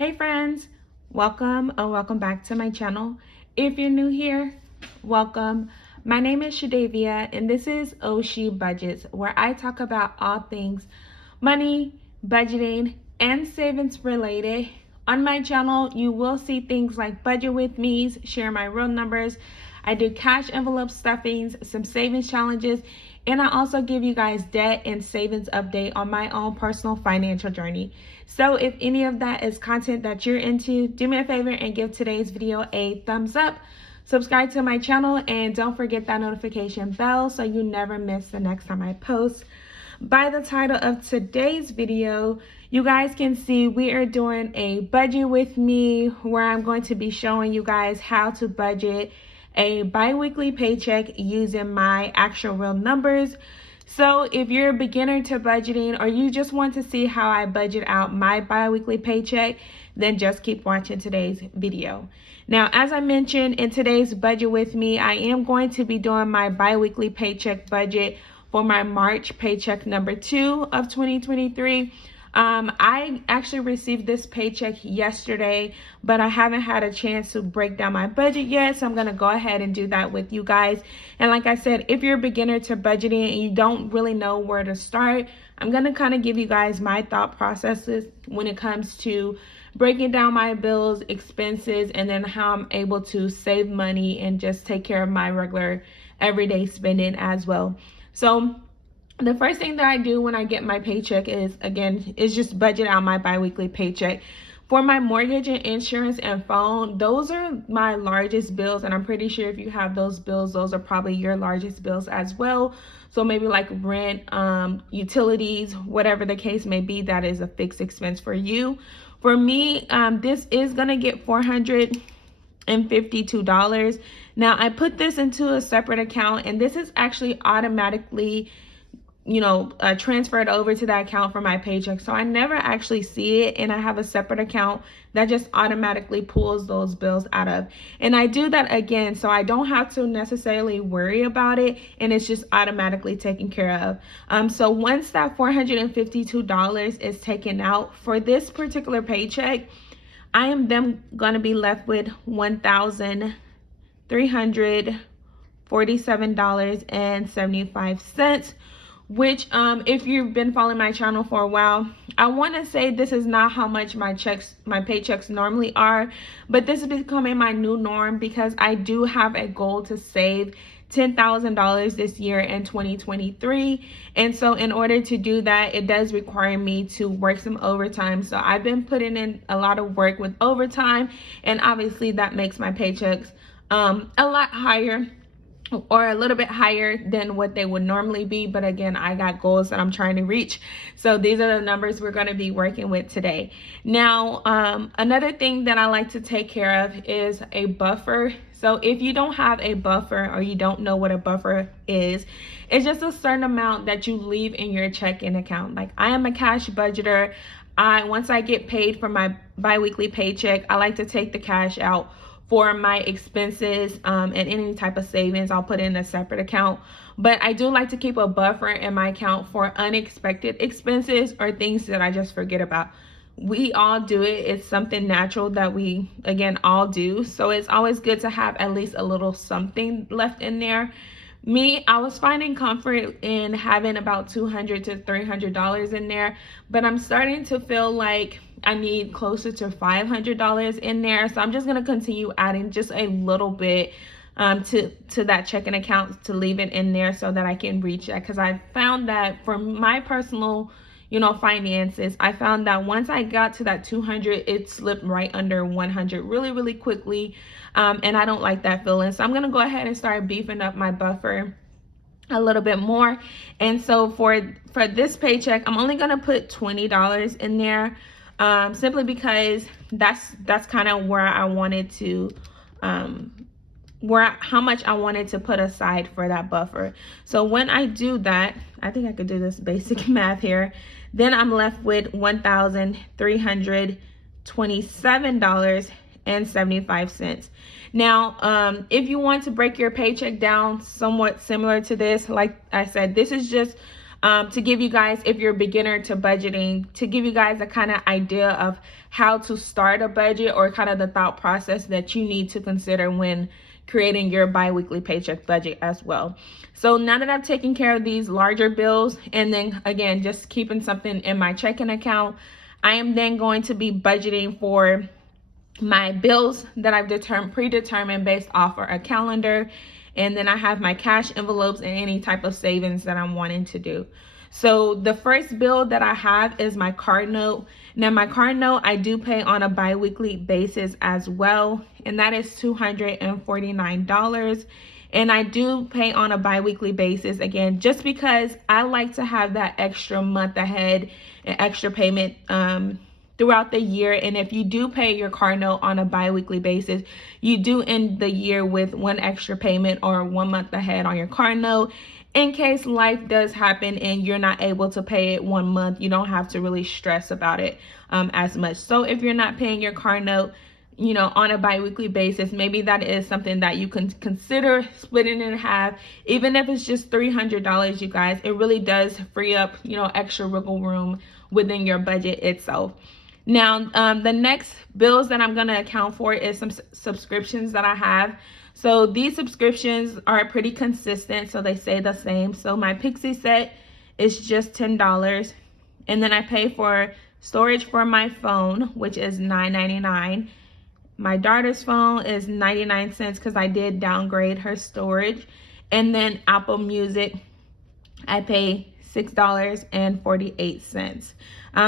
Hey friends, welcome or welcome back to my channel. If you're new here, welcome. My name is Shadavia and this is Oshi Budgets, where I talk about all things money, budgeting, and savings related. On my channel, you will see things like budget with me's, share my real numbers. I do cash envelope stuffings, some savings challenges, and I also give you guys debt and savings update on my own personal financial journey. So if any of that is content that you're into, do me a favor and give today's video a thumbs up. Subscribe to my channel and don't forget that notification bell so you never miss the next time I post. By the title of today's video, you guys can see we are doing a budget with me where I'm going to be showing you guys how to budget a bi-weekly paycheck using my actual real numbers. So if you're a beginner to budgeting or you just want to see how I budget out my bi-weekly paycheck, then just keep watching today's video. Now, as I mentioned in today's budget with me, I am going to be doing my bi-weekly paycheck budget for my March paycheck number 2 of 2023. I actually received this paycheck yesterday, but I haven't had a chance to break down my budget yet, so I'm going to go ahead and do that with you guys. And like I said, if you're a beginner to budgeting and you don't really know where to start, I'm going to kind of give you guys my thought processes when it comes to breaking down my bills, expenses, and then how I'm able to save money and just take care of my regular everyday spending as well. So the first thing that I do when I get my paycheck is just budget out my bi-weekly paycheck. For my mortgage and insurance and phone, those are my largest bills, and I'm pretty sure if you have those bills, those are probably your largest bills as well. So maybe like rent, utilities, whatever the case may be, that is a fixed expense for you. For me, this is gonna get $452. Now I put this into a separate account, and this is actually automatically transferred over to that account for my paycheck. So I never actually see it, and I have a separate account that just automatically pulls those bills out of. And I do that again, so I don't have to necessarily worry about it, and it's just automatically taken care of. So once that $452 is taken out for this particular paycheck, I am then going to be left with $1,347.75. which if you've been following my channel for a while, I want to say this is not how much my paychecks normally are, but this is becoming my new norm because I do have a goal to save $10,000 this year in 2023. And so in order to do that, it does require me to work some overtime. So I've been putting in a lot of work with overtime, and obviously that makes my paychecks a lot higher, or a little bit higher than what they would normally be. But again, I got goals that I'm trying to reach. So these are the numbers we're going to be working with today. Now, another thing that I like to take care of is a buffer. So if you don't have a buffer or you don't know what a buffer is, it's just a certain amount that you leave in your checking account. Like, I am a cash budgeter. Once I get paid for my bi-weekly paycheck, I like to take the cash out for my expenses, and any type of savings I'll put in a separate account. But I do like to keep a buffer in my account for unexpected expenses or things that I just forget about. We all do it. It's something natural that we, again, all do. So it's always good to have at least a little something left in there. Me, I was finding comfort in having about $200 to $300 in there, but I'm starting to feel like I need closer to $500 in there. So I'm just going to continue adding just a little bit to that checking account to leave it in there so that I can reach that. Because I found that for my personal finances, I found that once I got to that 200, it slipped right under 100 really, really quickly. And I don't like that feeling. So I'm going to go ahead and start beefing up my buffer a little bit more. And so for this paycheck, I'm only going to put $20 in there, simply because that's kind of where I wanted to, how much I wanted to put aside for that buffer. So when I do that, I think I could do this basic math here. Then I'm left with $1,327.75. Now, if you want to break your paycheck down somewhat similar to this, like I said, this is just to give you guys, if you're a beginner to budgeting, to give you guys a kind of idea of how to start a budget, or kind of the thought process that you need to consider when creating your biweekly paycheck budget as well. So now that I've taken care of these larger bills, and then again, just keeping something in my checking account, I am then going to be budgeting for my bills that I've predetermined based off of a calendar. And then I have my cash envelopes and any type of savings that I'm wanting to do. So the first bill that I have is my card note. Now my card note, I do pay on a bi-weekly basis as well, and that is $249. And I do pay on a bi-weekly basis, again, just because I like to have that extra month ahead and extra payment throughout the year. And if you do pay your car note on a bi-weekly basis, you do end the year with one extra payment or 1 month ahead on your car note. In case life does happen and you're not able to pay it 1 month, you don't have to really stress about it as much. So if you're not paying your car note, on a bi-weekly basis, maybe that is something that you can consider splitting in half. Even if it's just $300, you guys, it really does free up, extra wiggle room within your budget itself. Now, the next bills that I'm going to account for is some subscriptions that I have. So these subscriptions are pretty consistent, so they stay the same. So my Pixie set is just $10. And then I pay for storage for my phone, which is $9.99. My daughter's phone is 99 cents because I did downgrade her storage. And then Apple Music, I pay $6.48.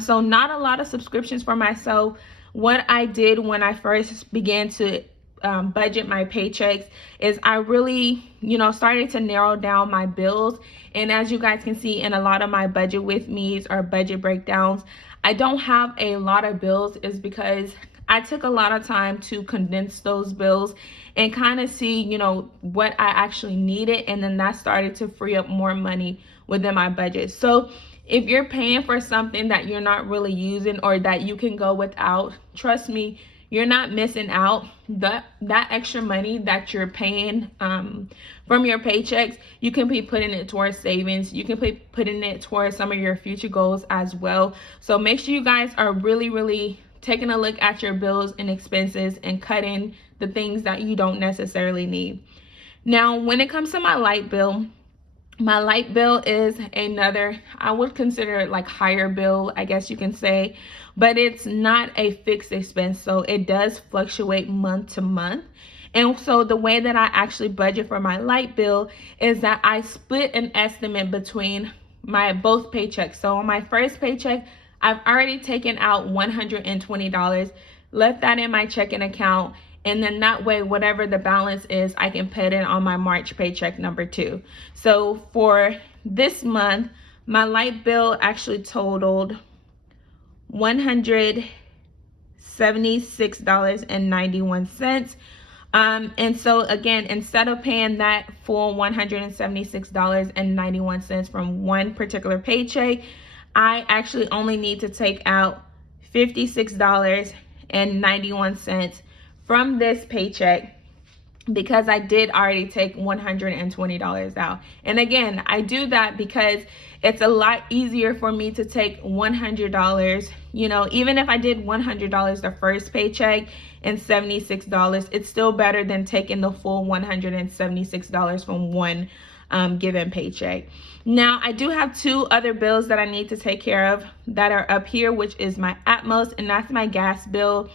So not a lot of subscriptions for myself. What I did when I first began to budget my paychecks is I really, started to narrow down my bills. And as you guys can see in a lot of my budget with me's or budget breakdowns, I don't have a lot of bills, is because I took a lot of time to condense those bills and kind of see, what I actually needed. And then that started to free up more money within my budget. So if you're paying for something that you're not really using or that you can go without, trust me, you're not missing out. That extra money that you're paying from your paychecks, you can be putting it towards savings. You can be putting it towards some of your future goals as well. So make sure you guys are really, really taking a look at your bills and expenses and cutting the things that you don't necessarily need. Now, when it comes to my light bill is another, I would consider it like higher bill, I guess you can say, but it's not a fixed expense. So it does fluctuate month to month. And so the way that I actually budget for my light bill is that I split an estimate between my both paychecks. So on my first paycheck, I've already taken out $120, left that in my checking account, and then that way, whatever the balance is, I can put it on my March paycheck number 2. So for this month, my light bill actually totaled $176.91. And so again, instead of paying that full $176.91 from one particular paycheck, I actually only need to take out $56.91 from this paycheck, because I did already take $120 out. And again, I do that because it's a lot easier for me to take $100, even if I did $100 the first paycheck and $76, it's still better than taking the full $176 from one given paycheck. Now, I do have 2 other bills that I need to take care of that are up here, which is my Atmos, and that's my gas bill.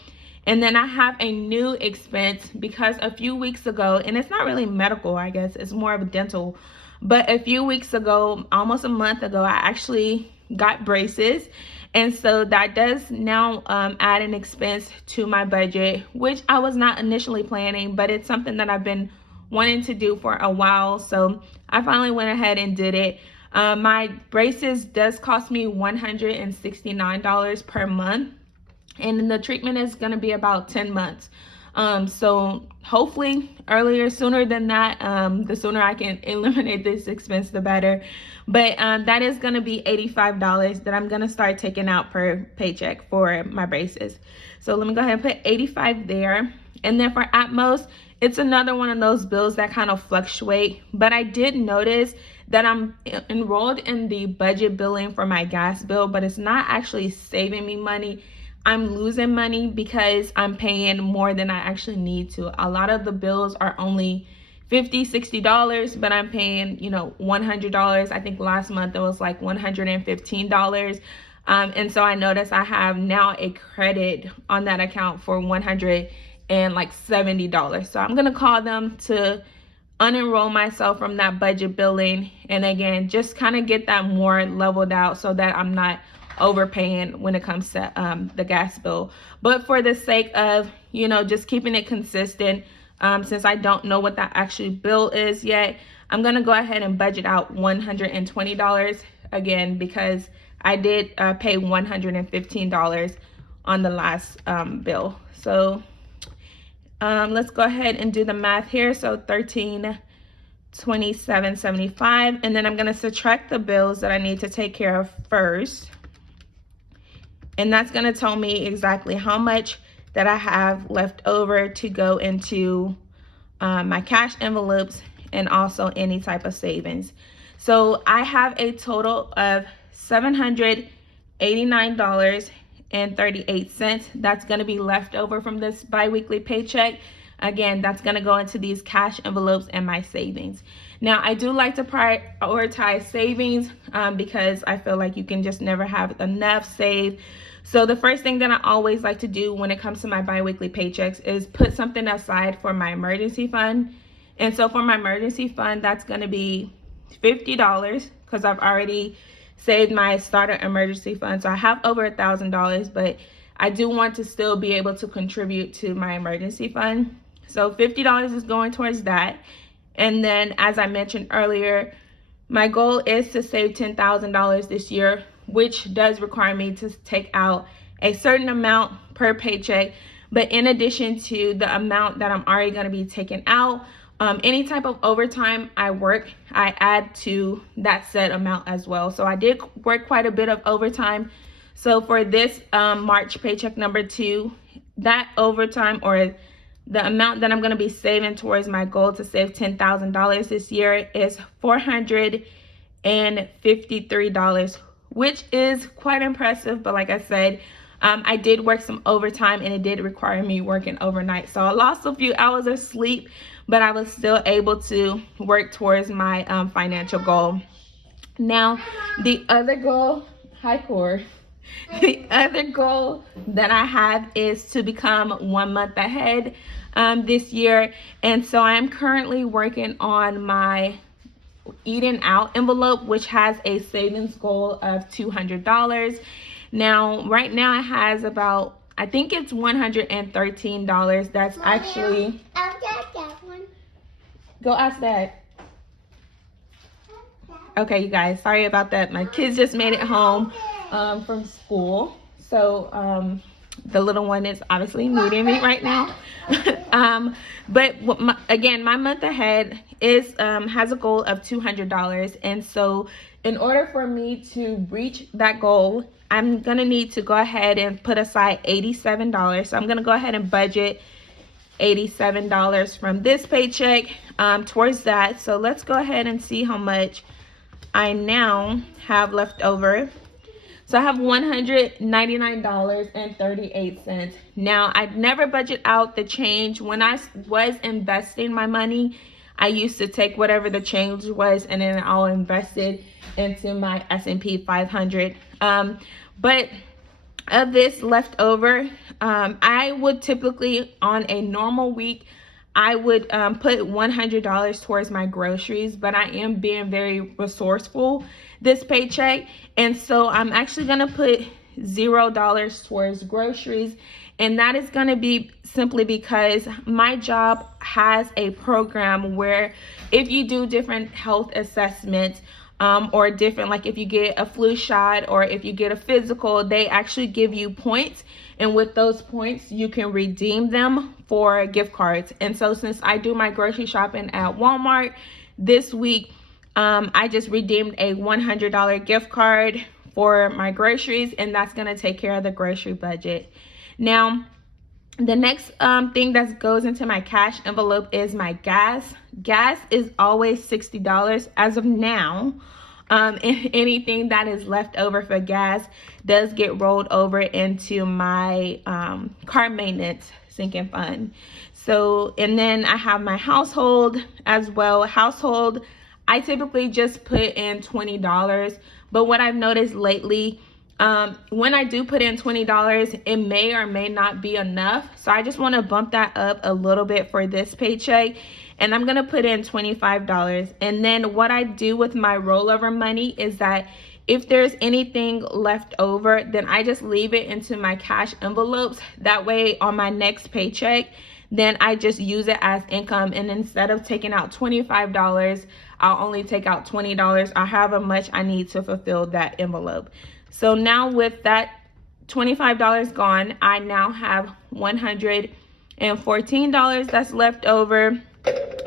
And then I have a new expense because a few weeks ago, and it's not really medical, I guess, it's more of a dental, but a few weeks ago, almost a month ago, I actually got braces. And so that does now add an expense to my budget, which I was not initially planning, but it's something that I've been wanting to do for a while. So I finally went ahead and did it. My braces does cost me $169 per month. And the treatment is going to be about 10 months. So hopefully sooner than that, the sooner I can eliminate this expense, the better. But that is going to be $85 that I'm going to start taking out per paycheck for my braces. So let me go ahead and put $85 there. And then for Atmos, it's another one of those bills that kind of fluctuate. But I did notice that I'm enrolled in the budget billing for my gas bill, but it's not actually saving me money. I'm losing money because I'm paying more than I actually need to. A lot of the bills are only $50, $60, but I'm paying, $100. I think last month it was like $115. And so I noticed I have now a credit on that account for $170. So I'm gonna call them to unenroll myself from that budget billing, and again, just kind of get that more leveled out so that I'm not overpaying when it comes to the gas bill. But for the sake of just keeping it consistent, since I don't know what that actual bill is yet, I'm gonna go ahead and budget out $120 again, because I did pay $115 on the last bill. So let's go ahead and do the math here. So $1327.75, and then I'm gonna subtract the bills that I need to take care of first. And that's gonna tell me exactly how much that I have left over to go into my cash envelopes and also any type of savings. So I have a total of $789.38. That's gonna be left over from this biweekly paycheck. Again, that's gonna go into these cash envelopes and my savings. Now, I do like to prioritize savings because I feel like you can just never have enough saved. So the first thing that I always like to do when it comes to my biweekly paychecks is put something aside for my emergency fund. And so for my emergency fund, that's gonna be $50 because I've already saved my starter emergency fund. So I have over $1,000, but I do want to still be able to contribute to my emergency fund. So $50 is going towards that. And then, as I mentioned earlier, my goal is to save $10,000 this year, which does require me to take out a certain amount per paycheck. But in addition to the amount that I'm already going to be taking out, any type of overtime I work, I add to that set amount as well. So I did work quite a bit of overtime. So for this March paycheck number 2, that overtime, or the amount that I'm going to be saving towards my goal to save $10,000 this year, is $453, which is quite impressive. But like I said, I did work some overtime, and it did require me working overnight. So I lost a few hours of sleep, but I was still able to work towards my financial goal. Now, the other goal, hi Core. The other goal that I have is to become 1 month ahead this year. And so I'm currently working on my eating out envelope, which has a savings goal of $200. Now, right now it has about, I think it's $113. That's actually, I'll get that one. Go ask Dad. Okay, you guys, sorry about that. My kids just made it home from school. So the little one is obviously needing me right now. But again, my month ahead is has a goal of $200. And so in order for me to reach that goal, I'm gonna need to go ahead and put aside $87. So I'm gonna go ahead and budget $87 from this paycheck towards that. So let's go ahead and see how much I now have left over. So I have $199.38. Now, I never budget out the change. When I was investing my money, I used to take whatever the change was and then I'll invest it into my S&P 500. But of this left over, I would typically, on a normal week, I would put $100 towards my groceries, but I am being very resourceful this paycheck. And so I'm actually gonna put $0 towards groceries. And that is gonna be simply because my job has a program where if you do different health assessments, or different, like if you get a flu shot or if you get a physical, they actually give you points, and with those points you can redeem them for gift cards. And so since I do my grocery shopping at Walmart this week, I just redeemed a $100 gift card for my groceries, and that's going to take care of the grocery budget. Now the next thing that goes into my cash envelope is my gas. Gas is always $60 as of now. Anything that is left over for gas does get rolled over into my car maintenance sinking fund. So, and then I have my household as well. Household, I typically just put in $20, but what I've noticed lately, when I do put in $20, it may or may not be enough. So I just want to bump that up a little bit for this paycheck. And I'm going to put in $25. And then what I do with my rollover money is that if there's anything left over, then I just leave it into my cash envelopes. That way on my next paycheck, then I just use it as income. And instead of taking out $25, I'll only take out $20 or however much I need to fulfill that envelope. So now with that $25 gone, I now have $114 that's left over.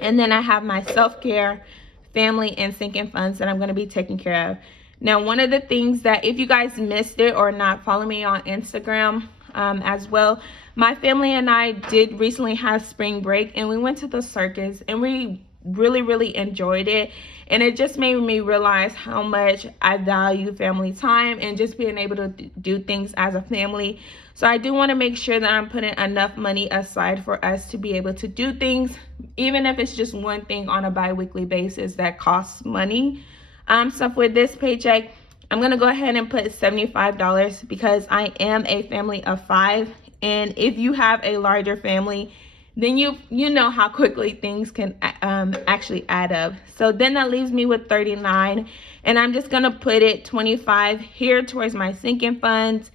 And then I have my self-care, family, and sinking funds that I'm going to be taking care of. Now, one of the things that, if you guys missed it or not, follow me on Instagram as well. My family and I did recently have spring break, and we went to the circus, and we really enjoyed it. And it just made me realize how much I value family time and just being able to do things as a family. So I do want to make sure that I'm putting enough money aside for us to be able to do things, even if it's just one thing on a bi-weekly basis that costs money. So for this paycheck, I'm going to go ahead and put $75 because I am a family of 5. And if you have a larger family, then you know how quickly things can actually add up. So then that leaves me with $39, and I'm just gonna put it $25 here towards my sinking funds,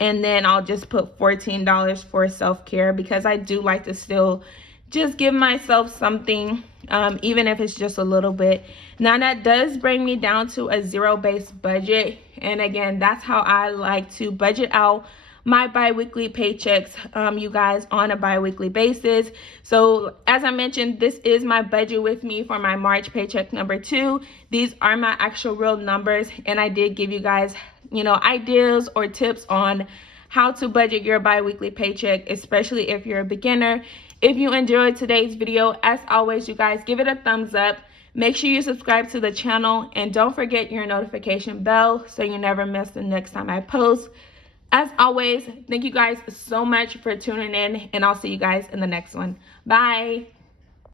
and then I'll just put $14 for self-care because I do like to still just give myself something, even if it's just a little bit. Now that does bring me down to a zero-based budget, and again, that's how I like to budget out my bi-weekly paychecks, you guys, on a bi-weekly basis. So as I mentioned, this is my budget with me for my March paycheck number 2. These are my actual real numbers, and I did give you guys, ideas or tips on how to budget your bi-weekly paycheck, especially if you're a beginner. If you enjoyed today's video, as always, you guys, give it a thumbs up. Make sure you subscribe to the channel, and don't forget your notification bell so you never miss the next time I post. As always, thank you guys so much for tuning in, and I'll see you guys in the next one. Bye.